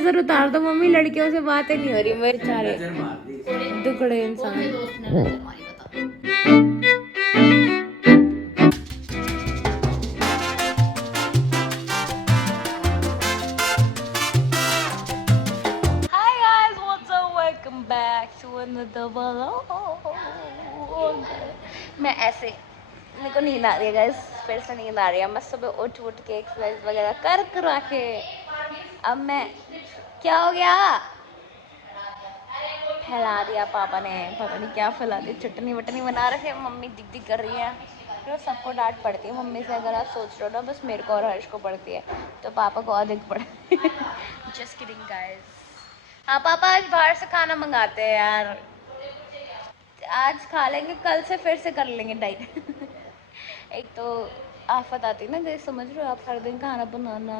नजर उतार दो मम्मी, लड़कियों से बातें नहीं हो रही मेरे बेचारे दुखड़े इंसान। Hi guys, what's up? Welcome back to another vlog. मैं ऐसे, मेरे को नींद आ रही है गाइस, फिर से नींद आ रही है। मैं सुबह उठ के एक्सरसाइज वगैरह कर रखे, अब मैं, क्या हो गया, फैला दिया पापा ने, पता नहीं क्या फैला दिया, चटनी वटनी बना रखे, मम्मी दिख दिख कर रही है। फिर सबको डांट पड़ती है मम्मी से, अगर आप सोच रहे हो ना, बस मेरे को और हर्ष को पड़ती है, तो पापा को अधिक पड़ती है। Just kidding guys. हाँ पापा आज बाहर से खाना मंगाते हैं यार, आज खा लेंगे, कल से फिर से कर लेंगे डाइट। एक तो आफत आती है ना गैस, समझ रहे हो आप, हर दिन खाना बनाना,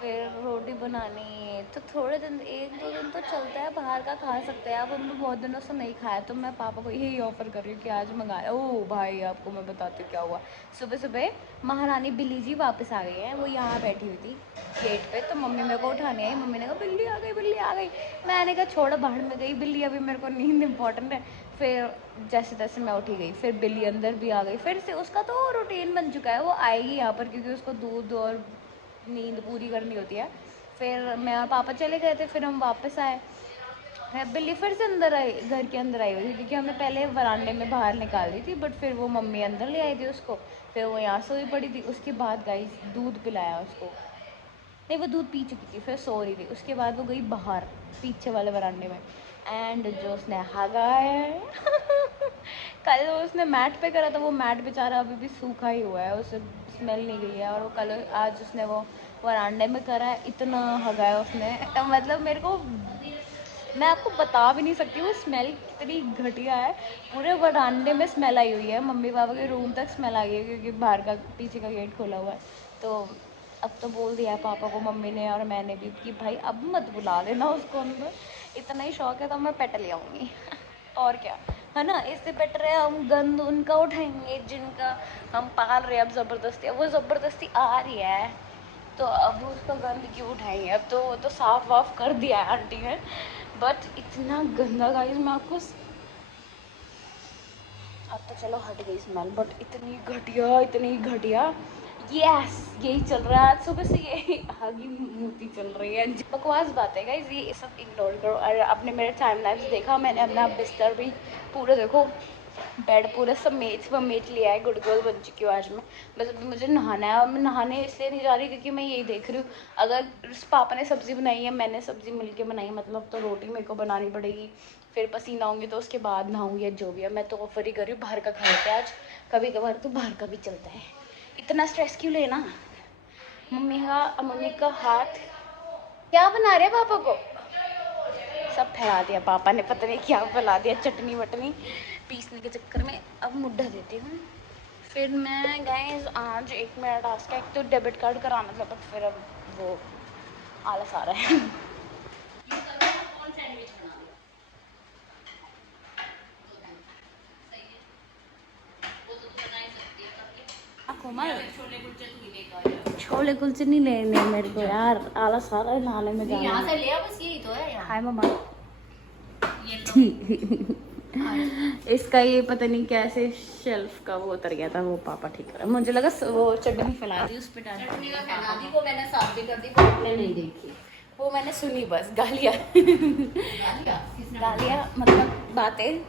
फिर रोटी बनानी, तो थोड़े दिन, एक दो दिन तो चलता है, बाहर का खा सकते हैं। अब हम लोग बहुत दिनों से नहीं खाया, तो मैं पापा को यही ऑफ़र कर रही हूँ कि आज मंगाया। ओ भाई आपको मैं बताती हूँ क्या हुआ। सुबह सुबह महारानी बिल्ली जी वापस आ गई है, वो यहाँ बैठी हुई थी गेट पे, तो मम्मी मेरे को उठाने आई, मम्मी ने कहा बिल्ली आ गई, बिल्ली आ गई। मैंने कहा छोड़ो, बाहर में गई बिल्ली, अभी मेरे को नींद इंपॉर्टेंट है। फिर जैसे तैसे मैं उठी गई, फिर बिल्ली अंदर भी आ गई, फिर से उसका तो रूटीन बन चुका है, वो आएगी यहाँ पर क्योंकि उसको दूध और नींद पूरी करनी होती है। फिर मैं और पापा चले गए थे, फिर हम वापस आए, मैं बिल्ली फिर से अंदर आई, घर के अंदर आई हुई थी, क्योंकि हमने पहले वरांडे में बाहर निकाल दी थी, बट फिर वो मम्मी अंदर ले आई थी उसको, फिर वो यहाँ सोई पड़ी थी। उसके बाद गाइस दूध पिलाया उसको, नहीं वो दूध पी चुकी थी, फिर सो रही थी। उसके बाद वो गई बाहर पीछे वाले वरांडे में, एंड जो उसने हगा है कल वो उसने मैट पे करा था, वो मैट बेचारा अभी भी सूखा ही हुआ है, उसे स्मेल नहीं गई है। और वो कल, आज उसने वो वरांडे में करा है, इतना हगा है उसने, मतलब मेरे को, मैं आपको बता भी नहीं सकती वो स्मेल कितनी घटिया है। पूरे वरांडे में स्मेल आई हुई है, मम्मी पापा के रूम तक स्मेल आ गई है, क्योंकि बाहर का पीछे का गेट खोला हुआ है। तो अब तो बोल दिया पापा को, मम्मी ने और मैंने भी, कि भाई अब मत बुला लेना उसको अंदर, इतना ही शौक है तो मैं पेट ले आऊँगी। और क्या है ना, इससे बेटर है हम गंद उनका उठाएंगे जिनका हम पाल रहे हैं अब ज़बरदस्ती। अब वो ज़बरदस्ती आ रही है, तो अब उसका गंद क्यों उठाएंगे, अब तो वो तो साफ वाफ कर दिया है आंटी ने, बट इतना गंदा गाइस, मैं आपको, अब तो चलो हट गई स्मेल, बट इतनी घटिया, यस यही चल रहा है आज सुबह से, यही हगी मूती चल रही है। बकवास बात है गाइस, ये सब इग्नोर करो। और आपने मेरे टाइम लैप्स देखा, मैंने अपना बिस्तर भी पूरा, देखो बेड पूरा समेट लिया है, गुड गर्ल बन चुकी हूँ आज मैं। बस अभी मुझे नहाना है, और मैं नहाने इसलिए नहीं जा रही क्योंकि मैं यही देख रही हूँ, अगर पापा ने सब्ज़ी बनाई है, मैंने सब्ज़ी मिलके बनाई है, मतलब तो रोटी मेरे को बनानी पड़ेगी, फिर पसीना होंगे तो उसके बाद नहाऊंगी, या जो भी है। मैं तो ऑफर ही कर रही हूँ, बाहर का खा लेते हैं आज, कभी कभार तो बाहर का भी चलता है, इतना स्ट्रेस क्यों लेना। मम्मी का हाथ, क्या बना रहे हैं पापा को, सब फैला दिया पापा ने, पता नहीं क्या फैला दिया, चटनी वटनी पीसने के चक्कर में। अब मुड्ढा देती हूँ, फिर मैं गाइस आज एक मेरा टास्क है, एक तो डेबिट कार्ड कराना था, बट फिर अब वो आलस आ रहा है। कोमल छोले कुलचे नहीं लेने मेरे को यार, आलस आ रहा है नहाने में जाने। यहाँ से ले आ, बस यही तो है। हाय मम्मा, इसका ये पता नहीं कैसे शेल्फ का वो उतर गया था, वो पापा ठीक कर, मुझे लगा वो चटनी फैला दी उस पे डाल दी, वो मैंने साफ भी कर दी, आपने नहीं देखी, वो मैंने सुनी बस, गालियाँ गालियाँ मतलब बातें,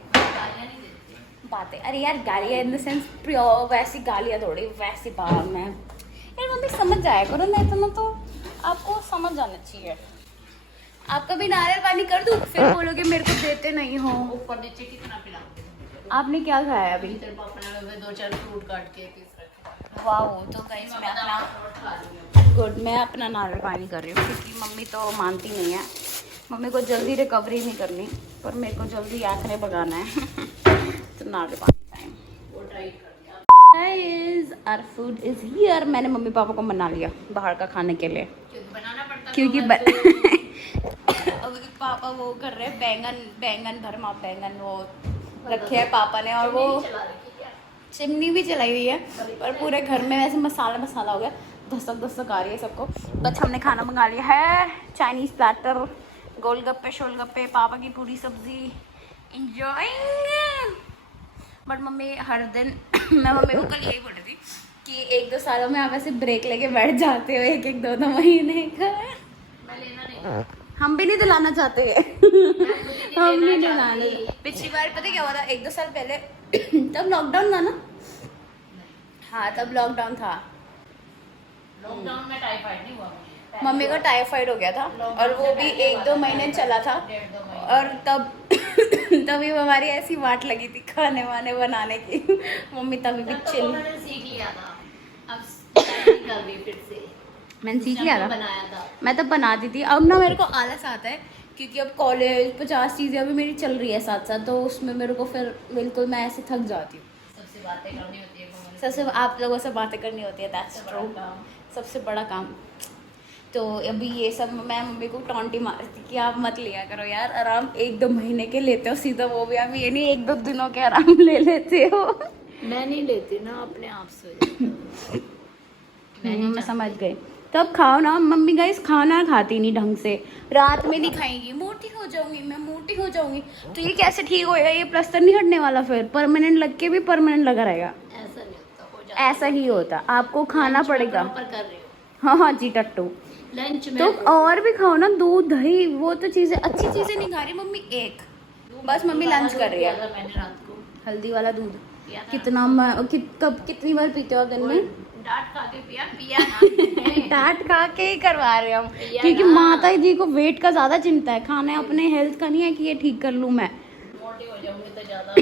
अरे यार गालियाँ इन द सेंस प्योर वैसी गालियाँ थोड़ी, वैसी बात में यार मम्मी समझ जाया करो ना, इतना तो आपको समझ जाना चाहिए। आप कभी नारियल पानी कर दूँ, फिर बोलोगे मेरे को देते नहीं हो। ऊपर नीचे कितना पिलाओगे, आपने क्या खाया अभी? दो चार फ्रूट काट के वाह, तो गाइस मैं अपना गुड, मैं अपना नारियल पानी कर रही हूँ, क्योंकि मम्मी तो मानती नहीं है, मम्मी को जल्दी रिकवरी नहीं करनी, पर मेरे को जल्दी आँखें भगाना है। तो नारियल पानी टाइम, वो ट्राई कर दिया। Guys our food is here, मैंने मम्मी पापा को मना लिया बाहर का खाने के लिए, बनाना पड़ता, क्योंकि पापा वो कर रहे हैं, बैंगन भरमा बैंगन वो रखे हैं पापा ने, और वो चिमनी भी चलाई हुई है, पर पूरे घर में वैसे मसाला हो गया, धसक आ रही है सबको। बस हमने खाना मंगा लिया है, चाइनीज़ प्लेटर, गोलगप्पे शोलगप्पे, पापा की पूरी सब्जी, इंजॉइंग। बट मम्मी हर दिन मैं मम्मी को कल यही बोल रही थी कि 1-2 सालों में आप ऐसे ब्रेक लेके बैठ जाते हो, 1-1 2-2 महीने का। मैं लेना नहीं, हम भी नहीं दिलाना चाहते हम नहीं दिलाना। पिछली बार पता क्या हुआ था, 1-2 साल पहले तब लॉकडाउन था ना। हाँ तब लॉकडाउन था। लॉकडाउन में टाइफाइड नहीं हुआ, मम्मी को टाइफाइड हो गया था और वो भी 1-2 महीने चला था। और तब तभी हमारी ऐसी वाट लगी थी खाने वाने बनाने की। मम्मी तभी भी चिल सीख लिया था, अब कर रही फिर से। मैंने सीख लिया था, बनाया था, मैं तब बनाती थी। अब ना मेरे को आलस आता है क्योंकि अब कॉलेज 50 चीज़ें अभी मेरी चल रही है साथ साथ, तो उसमें मेरे को फिर बिल्कुल मैं ऐसे थक जाती हूँ। सबसे बातें करनी होती है, सबसे आप लोगों से बातें करनी होती है, दैट्स ट्रू, सबसे बड़ा काम। तो अभी ये सब मैं मम्मी को टॉन्टी मार रही थी कि आप मत लिया करो यार, आराम 1-2 महीने के लेते हो सीधा, वो भी आप ये नहीं 1-2 दिनों के आराम ले लेते हो। मैं नहीं लेती ना, अपने आप से मैं समझ गई। तो अब खाओ ना मम्मी। गाइस खाना खाती नहीं ढंग से, रात में नहीं खाएंगी, मोटी हो जाऊंगी मैं, मोटी हो जाऊंगी। तो ये कैसे ठीक होएगा, ये प्लास्टर नहीं हटने वाला, फिर परमानेंट लग के भी परमानेंट लगा रहेगा। ऐसा नहीं होता, हो जाता ऐसा ही होता, आपको खाना पड़ेगा। पर कर रही हूँ हाँ हाँ जी टट्टू। लंच में तो और भी खाओ ना, दूध दही, वो तो चीजें अच्छी चीजें नहीं खा रही मम्मी। एक बस मम्मी लंच कर रही है। मैंने रात को हल्दी वाला दूध पिया था। कितना कितनी बार पीते हो दिन में? डांट खा के पिया ना डांट खा के ही करवा रहे हम, पिया क्योंकि ना। माता जी को वेट का ज्यादा चिंता है, खाना अपने हेल्थ का नहीं है कि ये ठीक कर लूँ मैं। मोटी हो जाऊंगी तो ज्यादा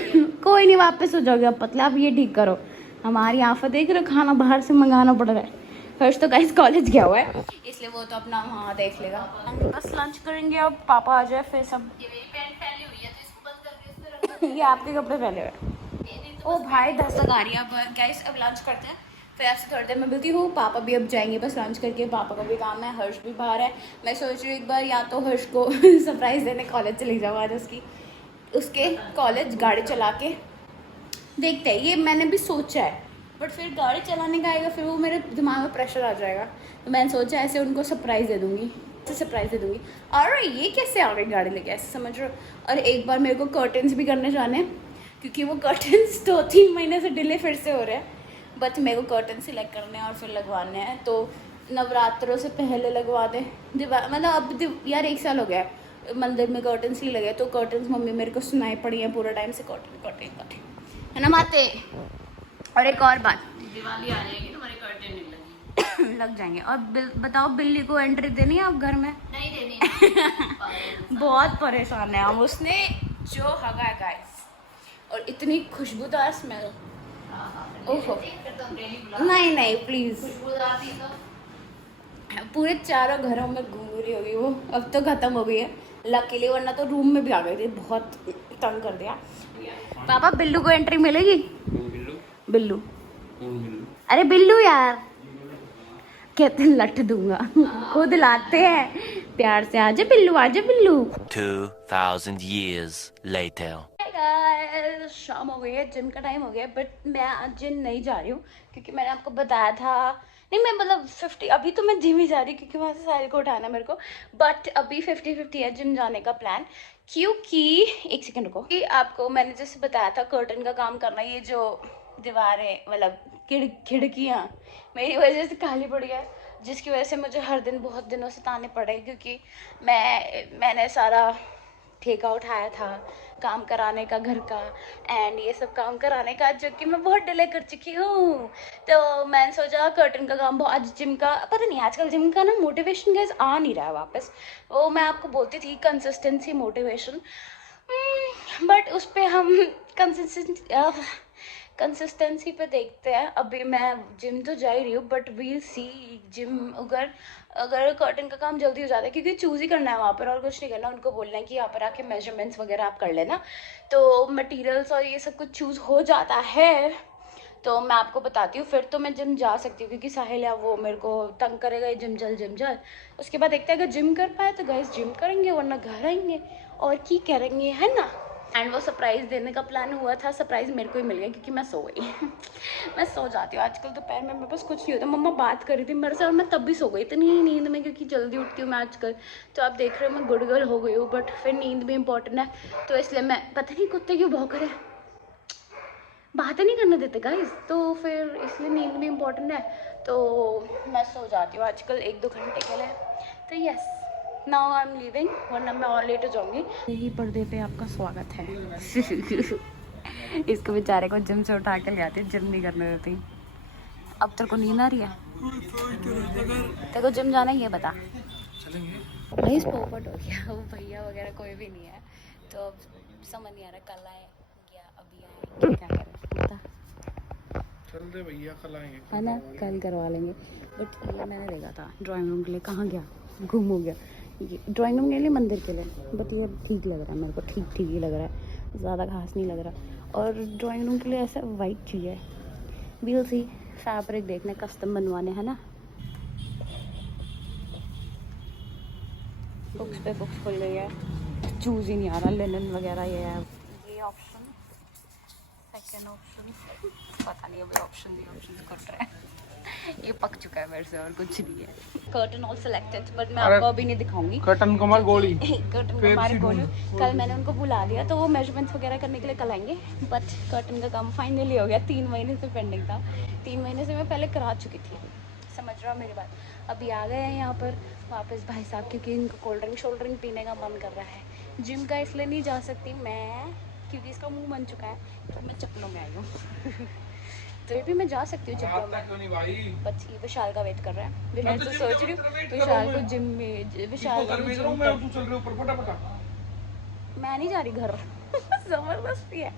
कोई नहीं, वापस हो जाओगे आप पतला, आप ये ठीक करो। हमारी आफत देख रहे हो, खाना बाहर से मंगाना पड़ रहा है। फर्स्ट तो गाइस कॉलेज गया हुआ है इसलिए वो तो अपना वहाँ देख लेगा। बस लंच करेंगे, अब पापा आ जाए फिर सब। ये मेरी पैंट फैली हुई है तो इसको बंद करके इस पे रख दो। ये आपके कपड़े फैले हुए। ओ भाई धसक आ रही है। अब गाइस अब लंच करते हैं, फिर आपसे थोड़ी देर में मिलती हूँ। पापा भी अब जाएंगे बस लंच करके, पापा का भी काम है, हर्ष भी बाहर है। मैं सोच रही हूँ एक बार या तो हर्ष को सरप्राइज़ देने कॉलेज चली जाऊँ आज, उसके कॉलेज गाड़ी चला के देखते हैं। ये मैंने भी सोचा है, बट फिर गाड़ी चलाने का आएगा, फिर वो मेरे दिमाग में प्रेशर आ जाएगा। तो मैंने सोचा ऐसे उनको सरप्राइज़ दे दूँगी, सरप्राइज़ दे दूँगी। और ये कैसे आ गई गाड़ी लेके, ऐसे समझ रहे हो। और एक बार मेरे को कर्टन्स भी करने जाने हैं, क्योंकि वो कर्टन्स 2-3 महीने से डिले फिर से हो रहे हैं। बट मेरे को कर्टन सिलेक्ट करने हैं और फिर लगवाने हैं, तो नवरात्रों से पहले लगवा दे। मतलब अब यार 1 साल हो गया है मंदिर में कर्टन्स ही लगे, तो कर्टन्स मम्मी मेरे को सुनाई पड़ी है पूरा टाइम से, कर्टन है ना माते। और एक और बात, दिवाली आ जाएगी तुम्हारे कर्टन नहीं लगी लग जाएंगे। और बताओ बिल्ली को एंट्री देनी है आप घर में? नहीं देनी बहुत परेशान है हम, उसने जो हगा है गाइस, और इतनी खुशबूदार स्मेल। ओहो नहीं प्लीज, खुशबूदार थी तो पूरे चारों घरों में घूम रही होगी वो। अब तो खत्म हो गई है लकीली, वरना तो रूम में भी आ गई थी, बहुत तंग कर दिया। पापा बिल्लू को एंट्री मिलेगी? बिल्लू अरे बिल्लू यार, कहते लट दूंगा खुद लाते हैं प्यार से, आजा बिल्लू आजा बिल्लू। 2000 years later. शाम हो गई है, जिम का टाइम हो गया, बट मैं आज जिम नहीं जा रही हूँ क्योंकि मैंने आपको बताया था। नहीं मैं मतलब 50, अभी तो मैं जिम ही जा रही हूँ क्योंकि वहाँ से साहिल को उठाना है मेरे को, बट अभी 50-50 है जिम जाने का प्लान। क्योंकि एक सेकंड रुको, कि आपको मैंने जैसे बताया था कर्टन का काम करना, ये जो दीवारें मतलब खिड़कियाँ मेरी वजह से काली पड़ी है, जिसकी वजह से मुझे हर दिन बहुत दिनों से ताने पड़े, क्योंकि मैंने सारा ठेका उठाया था काम कराने का घर का, एंड ये सब काम कराने का, जो कि मैं बहुत डिले कर चुकी हूँ। तो मैंने सोचा कर्टन का काम, आज जिम का पता नहीं, आजकल जिम का ना मोटिवेशन गाइस आ नहीं रहा है वापस। वो मैं आपको बोलती थी कंसिस्टेंसी मोटिवेशन, बट उस पर हम कंसिस्टेंसी पे देखते हैं। अभी मैं जिम तो जा ही रही हूँ, बट वील सी जिम अगर कर्टन का काम जल्दी हो जाता है, क्योंकि चूज़ ही करना है वहाँ पर और कुछ नहीं करना, उनको बोलना है कि यहाँ पर आके मेजरमेंट्स वगैरह आप कर लेना, तो मटेरियल्स और ये सब कुछ चूज़ हो जाता है। तो मैं आपको बताती हूँ, फिर तो मैं जिम जा सकती हूँ, क्योंकि साहिल या वो मेरे को तंग करेगा जिम चल। उसके बाद देखते हैं अगर जिम कर पाए तो गाइस जिम करेंगे, वरना घर आएंगे और की करेंगे, है ना। एंड वो सरप्राइज़ देने का प्लान हुआ था, सरप्राइज़ मेरे को ही मिल गया क्योंकि मैं सो गई। मैं सो जाती हूँ आजकल दोपहर में, मेरे पास कुछ नहीं होता। मम्मा बात कर रही थी मेरे से और मैं तब भी सो गई इतनी नींद में, क्योंकि जल्दी उठती हूँ मैं आजकल। तो आप देख रहे हो मैं गुड गर्ल हो गई हूँ, बट फिर नींद भी इंपॉर्टेंट है, तो इसलिए मैं, पता नहीं कुत्ते क्यों भौंक रहे हैं, बातें नहीं करने देते गाइस, तो फिर इसलिए नींद भी इम्पोर्टेंट है, तो मैं सो जाती हूँ आजकल 1-2 घंटे के लिए। तो yes, now I am leaving, वरना मैं और लेट हो जाऊँगी। यही पर्दे पे आपका स्वागत है। इसको बेचारे को जिम से उठा के ले आती, जिम नहीं करने देती। अब तेरे को नींद आ रही है? तेरे को जिम जाना है ये बता। भाई पोपट हो गया, वो भैया वगैरह कोई भी नहीं है, तो अब समझ नहीं आ रहा कल आए या अभी आए, क्या करें बता। चल दे भैया, कल आएंगे है ना, कल करवा लेंगे। बट ये मैंने देखा था ड्राइंग रूम के लिए, कहाँ गया, गुम हो गया। ये ड्राइंग रूम के लिए, मंदिर के लिए, बट ये ठीक लग रहा है मेरे को, ठीक ठीक ही लग रहा है, ज़्यादा खास नहीं लग रहा। और ड्राइंग रूम के लिए ऐसा वाइट चाहिए। विल सी, फैब्रिक देखने, कस्टम बनवाने हैं ना। बुक्स पे बुक्स खुल गई है, चूज़ ही नहीं आ रहा, लिनन वगैरह ये है। ये ऑप्शन, सेकेंड ऑप्शन, पता नहीं अभी ऑप्शन कर रहे हैं। ये पक चुका है मेरे से और कुछ नहीं है। कर्टन ऑल सिलेक्टेड, बट मैं आपको अभी नहीं दिखाऊंगी। कर्टन को मार गोली। कर्टन को मार गोली। कल मैंने उनको बुला लिया, तो वो मेजरमेंट्स वगैरह करने के लिए कल आएंगे। बट कर्टन का काम फाइनली हो गया, 3 महीने से पेंडिंग था। 3 महीने से मैं पहले करा चुकी थी, समझ रहा हूँ मेरी बात। अभी आ गए हैं यहाँ पर वापस भाई साहब, क्योंकि इनको कोल्ड ड्रिंक पीने का मन कर रहा है। जिम का इसलिए नहीं जा सकती मैं, क्योंकि इसका मुंह बन चुका है, तो मैं चप्पलों में आई हूँ। तो भी मैं जा सकती हूँ चप्पलों में, बट ये विशाल का वेट कर रहा है। मैं तो सोच रही हूँ विशाल को जिम में, विशाल को मैं नहीं जा रही घर। जबरदस्ती है।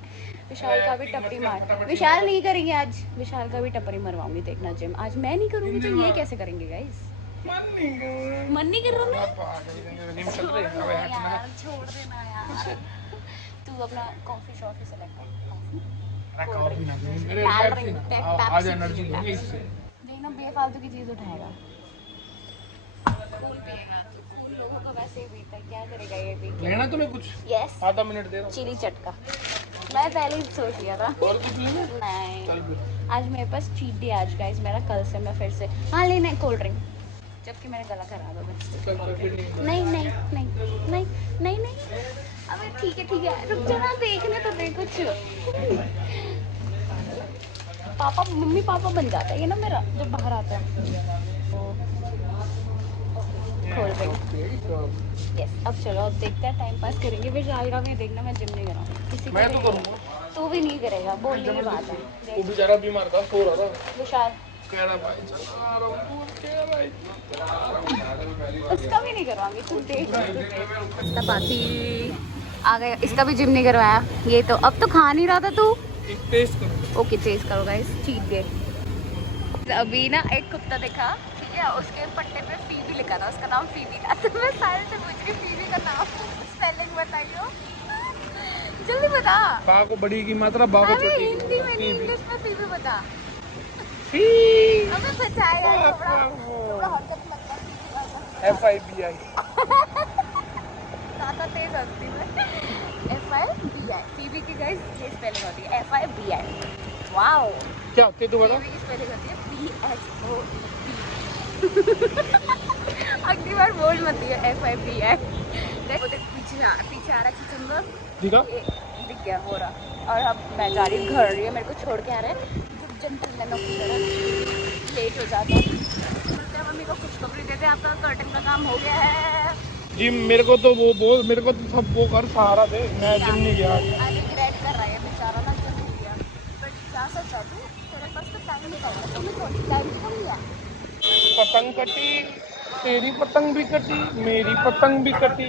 विशाल का भी टपरी मार, विशाल नहीं करेंगे आज, विशाल का भी टपरी मरवाऊंगी, देखना जिम। आज मैं नहीं करूँगी तो ये कैसे करेंगे गाइस? मन नहीं कर रहा मैं। छोड़ देना यार। तू अपना कॉफी शॉप ही सेलेक्ट कर। देखना बेफालतू की चीज उठाएगा। खून पिएगा तो खून लोगों का वैसे ही पीता है, क्या करेगा ये पी के? लेना तुम्हें कुछ? यस, आधा मिनट दे रहा हूँ। चिली चटका मैं पहले ही सोच लिया था। और कुछ लेना? नहीं, आज मेरे पास चीट डे आज गाइस मेरा, कल से मैं फिर से हाँ लेना है कोल्ड ड्रिंक, जबकि मेरा गला खराब है। नहीं नहीं नहीं नहीं नहीं नहीं, अबे ठीक है, रुक जा ना, देखने तो दे कुछ। पापा, मम्मी पापा बन जाता है ये ना मेरा जब बाहर आता है। खोल ड्रिंक। यस, अब चलो, अब देखते हैं, टाइम पास करेंगे। विशाल का भी देखना, मैं जिम नहीं कराऊंगी किसी मैं को तो नहीं। करूँगा। तू भी नहीं करेगा, बोलने की बात है। वो बेचारा बीमार था, सो रहा था। विशाल कह रहा भाई चला रहा हूँ, कह रहा है। उसका भी नहीं करवाऊंगी, तू देख। चपाती आ गया, इसका भी जिम नहीं करवाया। ये तो अब तो खा नहीं रहा था तू। एक टेस्ट करो। ओके, टेस्ट करो गाइस, चीट डे। अभी ना एक कुत्ता देखा, ठीक है, उसके पट्टे पे फीबी लिखा था, उसका नाम फीबी था। तो मैं सारे से पूछ रही फीबी का नाम स्पेलिंग बताइयो, जल्दी बता। बा को बड़ी की मात्रा, बा को अरे छोटी हिंदी में नहीं, इंग्लिश में फीबी बता। की। अबे बचा यार, थोड़ा हरकत मत कर। FIBI। ज़्यादा तेज हंसती मैं। FIBI, फीबी की गाइस ये स्पेलिंग होती है, FIBI। वाओ, क्या होती है तू बता? फीबी की स्पेलिंग होती है PHOEB। अगली बार बोल मत दिया FIBI। वो देख पीछे आ रहा है किचन, दिखा? दिख गया हो रहा। और अब मैं जा रही हूँ घर, रही है मेरे को छोड़ के आ रहा है, जो जेंटलमैनों की तरह लेट हो जाता है। मम्मी को खुशखबरी देते, आपका कर्टन का काम हो गया है। जी मेरे को तो वो बोल, मेरे को तो सब वो कर सहारा दे, मैं जिम नहीं गया। रिग्रेट कर रहा है बेचारा ना, जिम नहीं गया। बट क्या सोच रहा तू, तेरे पास तो टाइम नहीं था, तुम्हें थोड़ी टाइम क्यों लिया? पतंग कटी, तेरी पतंग भी कटी, मेरी पतंग भी कटी।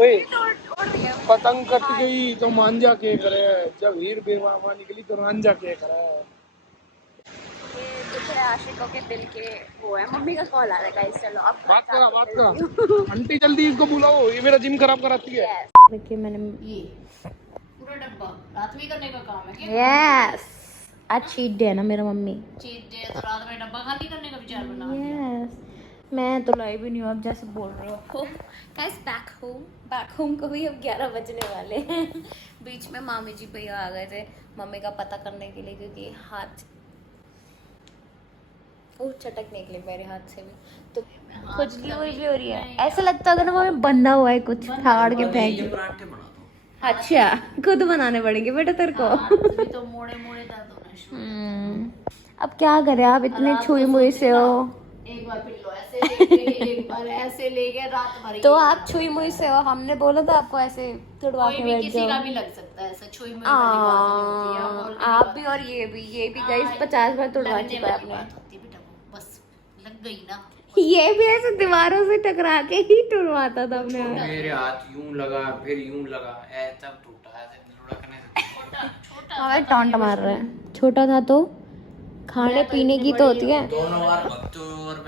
ओए, उड़ रही है। पतंग कट गई तो मांझा के करे, जब हीर बेवफा निकली तो रांझा के करे। ये दिख रहा है आशिकों के दिल के वो है। मम्मी का कॉल आ रहा है गाइस, चलो अब बात करा। आंटी जल्दी इनको बुलाओ, ये मेरा जिम खराब कराती है। देखिए मैंने ये पूरा डब्बा रात में करने का काम है क्या? यस, आज चीट डे है ना मेरा मम्मी। चीट डे तो रात में डब्बा खाली करने का विचार बना दिया। यस, मैं तो लाई भी नहीं हूँ आप जैसे बोल रहे हो। गाइस बैक होम को भी अब 11 बजने वाले हैं। बीच में मामी जी भैया आ गए थे मम्मी का पता करने के लिए, क्योंकि हाथ चटक निकले मेरे हाथ से भी, तो खुजली वुजली हो रही है। ऐसा लगता है अगर मम्मी बंधा हुआ है कुछ फाड़ के फेंक। अच्छा खुद बनाने पड़ेंगे बेटा तेरे को। तो मोड़े मोड़े दर्द होना शुरू। अब क्या करें, आप इतने छुई मुई से हो। एक बार पिल्लो ऐसे लेके एक बार ऐसे लेके रात भर तो आप छुई मुई से हो, हमने बोला था आपको ऐसे तुड़वा कोई के भी बैठ किसी जाओ। का भी लग सकता है ऐसा, छुई मुई वाली बात नहीं होती है। और बोलने आप की भी और ये भी गाइस 50 बार तुड़वा लगने चुका है वाली आपने। बात होती है बेटा, वो बस लग गई ना। ये भी ऐसे दीवारों से टकरा के ही टुड़वाता था अपने। मेरे हाथ यूं लगा फिर यूं लगा, ऐसा तब टूटा, ऐसे लुढ़कने से हमें टॉन्ट मार रहा है। छोटा था तो खाने पीने की तो होती है। दोनों बार भक्तो और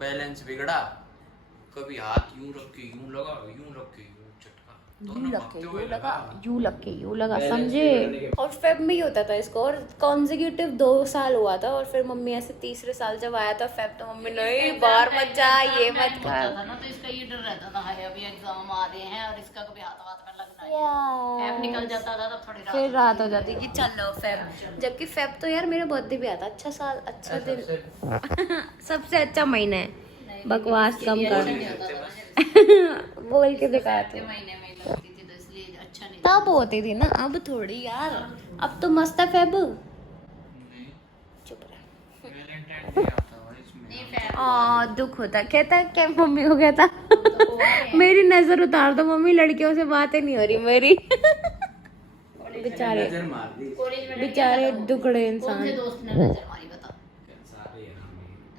बैलेंस बिगड़ा, कभी हाथ यूं रख के यूं लगा, यूं रख के यूं चटका, दोनों भगते हुए लगा। यू लगा समझे। और फेब में ही होता था इसको, और कॉन्जिक्यूटिव 2 साल हुआ था। और फिर मम्मी ऐसे तीसरे साल जब आया था फेब, तो मम्मी नहीं बाहर मत जा, ये मत होता खा। था ना, तो इसका ये डर रहता था हाय अभी एग्जाम आ रहे हैं और इसका कभी हाथ वाथ में लगना है। फैब निकल जाता था तब थोड़ी रात फिर रात हो जाती कि चलो फेब। जबकि फेब तो यार मेरा बर्थडे भी आता। अच्छा साल, अच्छा दिन, सबसे अच्छा महीना है। बकवास कम कर। बोल के दिखा तू। महीने में लगती थी तो इसलिए अच्छा नहीं। तब होती थी ना, अब थोड़ी यार। अब तो मस्त है फेब। चुप रह। वैलेंटाइन डे आता है इसमें। नहीं फैब दुख होता। कहता है क्या मम्मी को कहता मेरी नजर उतार दो मम्मी, लड़कियों से बातें नहीं हो रही मेरी। बेचारे नजर मार दी कॉलेज में बेचारे दुखड़े कौन इंसान। से दोस्त ने नजर मारी बता। सारे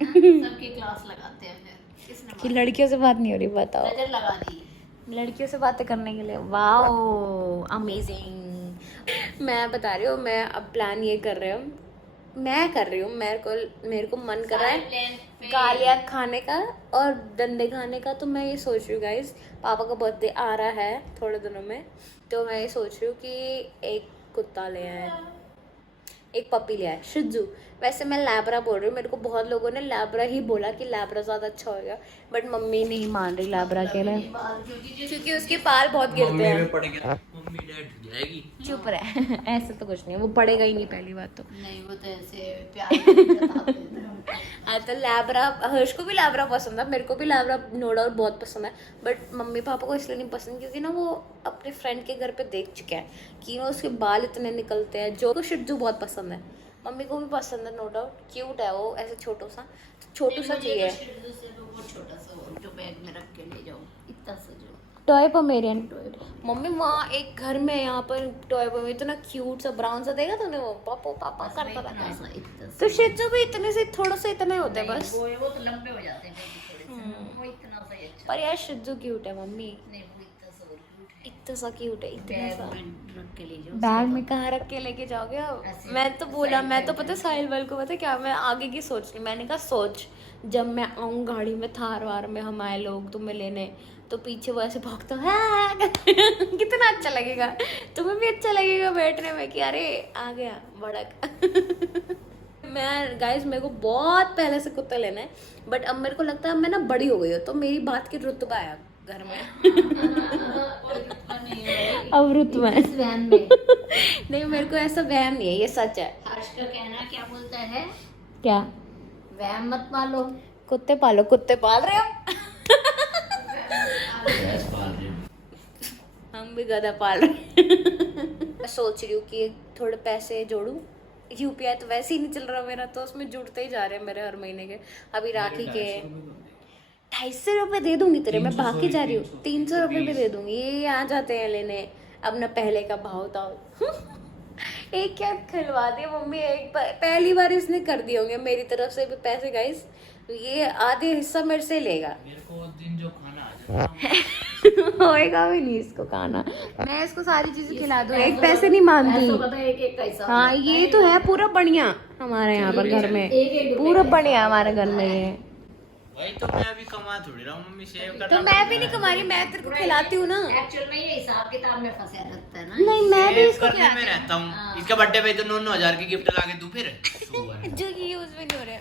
हमें सबकी क्लास लगाते हैं फिर किसने कि लड़कियों से बात नहीं हो रही, बताओ। नजर लगा दी। लड़कियों से बातें करने के लिए वाओ अमेजिंग। मैं बता रही हूँ, मैं अब प्लान ये कर रही हूँ, मेरे को मन कर रहा है गालियाँ खाने का और डंडे खाने का। तो मैं ये सोच रही हूँ गाइस, पापा का बर्थडे आ रहा है थोड़े दिनों में, तो मैं ये सोच रही हूँ कि एक कुत्ता ले आए, एक पपी ले आए, शिजू। वैसे मैं लैब्रा बोल रही हूँ, मेरे को बहुत लोगों ने लैब्रा ही बोला कि लैब्रा ज़्यादा अच्छा होगा, बट मम्मी नहीं मान रही लैब्रा के लिए, क्योंकि उसके बाल बहुत गिरते मम्मी हैं। में पड़ गया, मम्मी डेड हो जाएगी। चुप रहे। ऐसा तो कुछ नहीं है, वो पड़ेगा ही नहीं पहली बात तो। नहीं वो तो ऐसे प्यार से जताते थे। हाँ तो लैब्रा, हर्ष को भी लैब्रा पसंद है, मेरे को भी लैब्रा नो डाउट बहुत पसंद है, बट मम्मी पापा को इसलिए नहीं पसंद क्योंकि ना वो अपने फ्रेंड के घर पे देख चुके हैं कि वो उसके बाल इतने निकलते हैं। जो को शिजू बहुत पसंद है, मम्मी को भी पसंद है नो डाउट, क्यूट है वो, ऐसे छोटू सा चाहिए। छोटा सा हो जो बैग में रख के ले जाओ, इतना सा जो टॉय पोमेरियन। मम्मी वहाँ एक घर में यहाँ पर टॉय पोमेरियन इतना क्यूट सा ब्राउन सा देखा तुमने, वो पापा करता रहता है। इतना तो शिजू भी इतने से थोड़ा सा इतने होते हैं बस। वो तो लंबे हो जाते हैं थोड़े से, वो इतना सा ही अच्छा। पर यार शिजू क्यूट है मम्मी, नहीं वो इतना सा और cute है। इतना सा क्यूट है, इतना सा। बैग में रख के ले जाओ। बैग में कहाँ रख के लेके जाओगे अब? ऐसे मैं तो बोला, मैं तो पता साहिल वाल को पता क्या, मैं आगे की सोच रही, मैंने कहा सोच जब मैं आऊँ गाड़ी में, थार वार में हम आए लोग तुम्हें लेने, तो पीछे वो ऐसे भागता है कितना अच्छा लगेगा, तुम्हें भी अच्छा लगेगा बैठने में कि अरे आ गया बड़क। मैं गाइस मेरे को बहुत पहले से कुत्ता लेना है, बट अब मेरे को लगता है अब मैं ना बड़ी हो गई हूँ, तो मेरी बात की रुतबा है घर में। अब रुतबा है। वैन में नहीं मेरे को ऐसा वहम नहीं है, ये सच है। हर्ष का कहना क्या बोलता है, क्या? वहम मत पालो। कुत्ते पालो, कुत्ते पाल रहे हो? हम भी गधा पाल रहे। मैं सोच रही हूँ कि थोड़े पैसे जोड़ूं, यूपीआई तो वैसे ही नहीं चल रहा मेरा, तो उसमें जुड़ते ही जा रहे हैं मेरे हर महीने के। अभी राखी के 250 रुपये दे दूंगी तेरे, मैं भाग जा रही हूँ, 300 रुपये भी दे दूंगी, ये आ जाते हैं लेने। अब ना पहले का भाव था। एक क्या खिलवा दिया मम्मी, एक पहली बार इसने कर दिए होंगे मेरी तरफ से भी पैसे गाइस, ये आधे हिस्सा मेरे से लेगा। मेरे को उस दिन जो खाना आ जाता होएगा भी नहीं इसको खाना, मैं इसको सारी चीजें खिला दूँ, एक पैसे नहीं मांगती। एक एक कैसा हाँ ये तो है पूरा बढ़िया हमारे यहाँ पर घर में, पूरा बढ़िया हमारे घर में ये। भाई, तो मैं अभी कमा थोड़ी रहा हूँ, मम्मी सेव कर। तो मैं भी नहीं कमा रही, मैं तेरे को खिलाती हूँ ना। एक्चुअल में ये हिसाब किताब में फंसा रहता है ना। नहीं मैं भी इसको करने में रहता हूँ। इसका बर्थडे पे तो 9,000 की गिफ्ट ला के दूं फिर जो यूज भी नहीं हो रहे।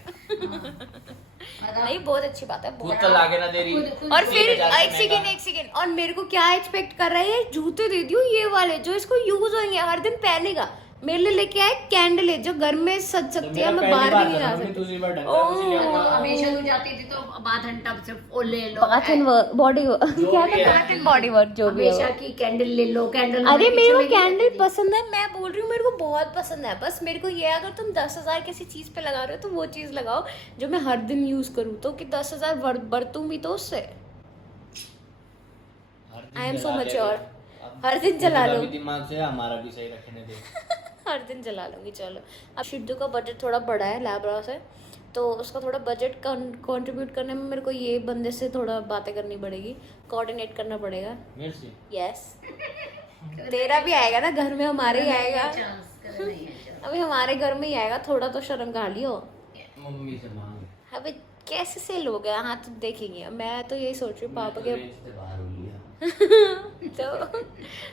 नहीं बहुत अच्छी बात है, खुद बहुत। तो लाके ना दे रही। और फिर एक सेकेंड, और मेरे को क्या एक्सपेक्ट कर रहा है, ये जूते दे दियो ये वाले जो इसको यूज होंगे हर दिन पहनेगा। मेरे लिए लेके आए कैंडल है जो घर में सज सकती है, मैं बाहर भी नहीं जा सकती। हमेशा तू जाती थी तो बाथ एंड टब से वो ले लो, बाथ एंड बॉडी क्या था, बाथ एंड बॉडी वर्क जो भी है हमेशा की कैंडल ले लो, कैंडल। अरे मेरे को कैंडल पसंद है, मैं बोल रही हूँ मेरे को बहुत पसंद है। बस मेरे को ये है, अगर तुम 10,000 किसी चीज पे लगा रहे हो तो वो चीज लगाओ जो मैं हर दिन यूज करूँ, तो कि 10,000 बरतूं भी तो उससे। आई एम सो मैच्योर, हर दिन चला लो, दिमाग से हमारा भी सही रखने दे। हर दिन चला लूंगी। चलो, अब शिड्डू का बजट थोड़ा बड़ा है लैब्रा से, तो उसका थोड़ा बजट कंट्रीब्यूट करने में मेरे को ये बंदे से थोड़ा बातें करनी पड़ेगी, कोऑर्डिनेट करना पड़ेगा। यस, तेरा भी आएगा ना घर में, हमारे ही आएगा, अभी हमारे घर में ही आएगा, थोड़ा तो शर्म खा लियो। मम्मी से मांग। अबे कैसे से लोग हैं, हाँ तो देखेंगे। मैं तो यही सोच रही हूँ पापा के तो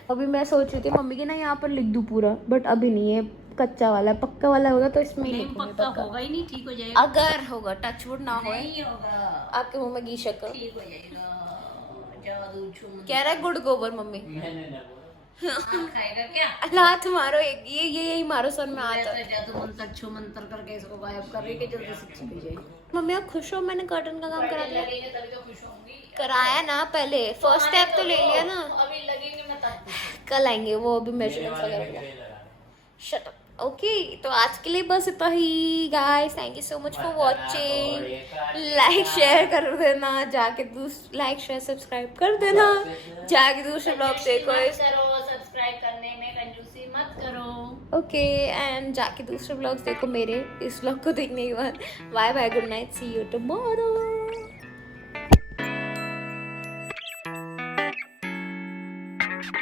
अभी मैं सोच रही थी मम्मी के ना यहाँ पर लिख दूँ पूरा, बट अभी नहीं है, कच्चा वाला है, पक्का वाला होगा तो इसमें ही लिखूंगी। पक्का होगा ही नहीं, ठीक हो जाएगा। अगर होगा, टचवुड ना हो, नहीं होगा, आपके मुंह में घी शक्कर, ठीक हो जाएगा। जादू छुम कह रहा है गुड़ गोबर मम्मी। खाएगा क्या? अल्लाह तुम्हारो एक ये यही मारो सर में आता है। तो जादू मंत्र छू मंत्र करके इसको गायब कर रही कि जल्दी से ठीक हो जाएगी। मम्मी आप खुश हो, मैंने कर्टन का काम करा दिया? लगेंगे तभी तो खुश होंगी। कराया ना पहले, फर्स्ट स्टेप तो ले लिया ना, अभी लगेंगे मैं तब खुश कल आएंगे वो अभी मेजरमेंट्स वगैरह। Shut up. ओके, तो आज के लिए बस इतना ही guys. Thank you so much for watching. Like share कर देना, जाके लाइक शेयर सब्सक्राइब कर देना, जाके दूसरे ब्लॉग देखो। करो, सब्सक्राइब करने में कंजूसी मत करो। ओके, एंड जाके दूसरे ब्लॉग्स देखो मेरे, इस ब्लॉग को देखने के बाद। Bye bye, good night, see you tomorrow.